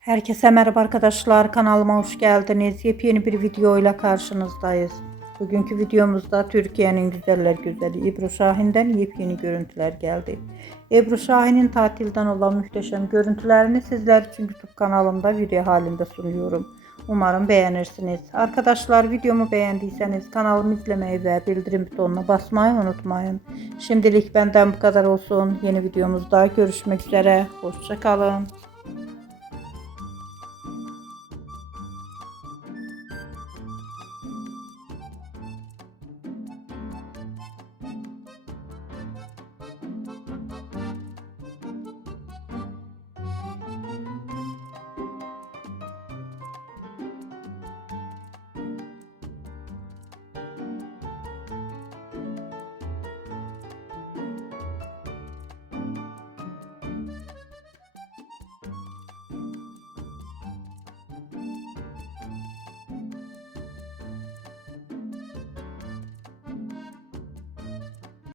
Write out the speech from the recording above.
Herkese merhaba arkadaşlar, kanalıma hoş geldiniz. Yepyeni bir video ile karşınızdayız. Bugünkü videomuzda Türkiye'nin güzeller güzeli Ebru Şahin'den yepyeni görüntüler geldi. Ebru Şahin'in tatilden olan muhteşem görüntülerini sizler için YouTube kanalımda video halinde sunuyorum. Umarım beğenirsiniz. Arkadaşlar, videomu beğendiyseniz kanalımı izlemeyi ve bildirim butonuna basmayı unutmayın. Şimdilik benden bu kadar olsun. Yeni videomuzda görüşmek üzere. Hoşça kalın.